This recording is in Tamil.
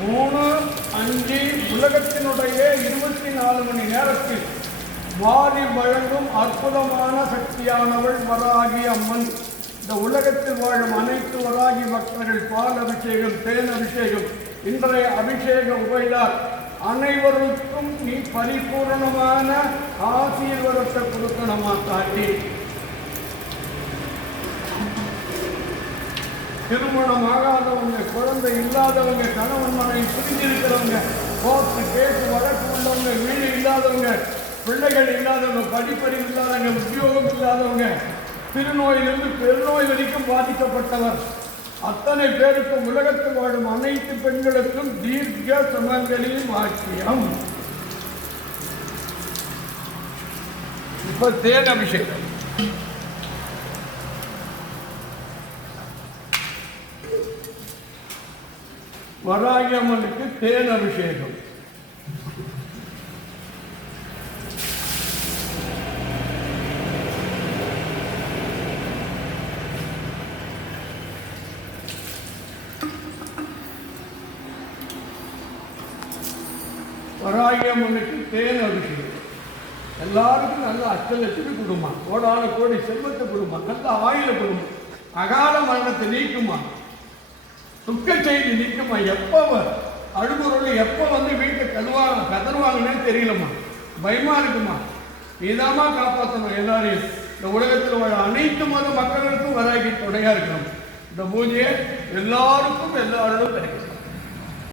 3-5 உலகத்தினுடைய 24 மணி நேரத்தில் வாரி வழங்கும் அற்புதமான சக்தியானவள் வராகி அம்மன். இந்த உலகத்தில் வாழும் அனைத்து வராகி பக்தர்கள் பால் அபிஷேகம், தேன் அபிஷேகம், இன்றைய அபிஷேக உபையால் அனைவருக்கும் நீ பரிபூர்ணமான ஆசீர்வாதத்தை கொடுக்கணுமா தாண்டி. திருமணம் ஆகாதவங்க, குழந்தை இல்லாதவங்க, கணவன் மனைவி பிரிஞ்சிருக்கிறவங்க, கோர்ட்டு கேஸ் வழக்கு உள்ளவங்க, வீடு இல்லாதவங்க, பிள்ளைகள் இல்லாதவங்க, படிப்பறிவு இல்லாதவங்க, உத்தியோகம் இல்லாதவங்க, திருநோயிலிருந்து பெருநோய் வரைக்கும் பாதிக்கப்பட்டவர் அத்தனை பேருக்கும் உலகத்தில் வாழும் அனைத்து பெண்களுக்கும் தீர்க்க சுமங்கலி வாக்கியம். இப்ப தேன் அபிஷேகம். வராகி அம்மனுக்கு தேன் அபிஷேகம். வராகி அம்மனுக்கு தேன் அபிஷேகம். எல்லாருக்கும் நல்ல அச்சலட்சுமி கொடுமா, கோடான கோடி செல்வத்தை கொடுமா, நல்ல ஆயுள கொடுமா, அகால மரணத்தை நீக்குமா, துக்க செய்தி நீக்குமா. எப்போ அழுகுறோம், எப்போ வீட்டில் கதறுவாங்கன்னு தெரியலம்மா, பயமா இருக்குமா. நீதாமா காப்பாற்றணும் எல்லாரையும். இந்த உலகத்தில் வாழ அனைத்து மத மக்களுக்கும் வராகி துணையா இருக்கணும். இந்த பூஜையை எல்லாருக்கும் எல்லாரும் கிடைக்கும்.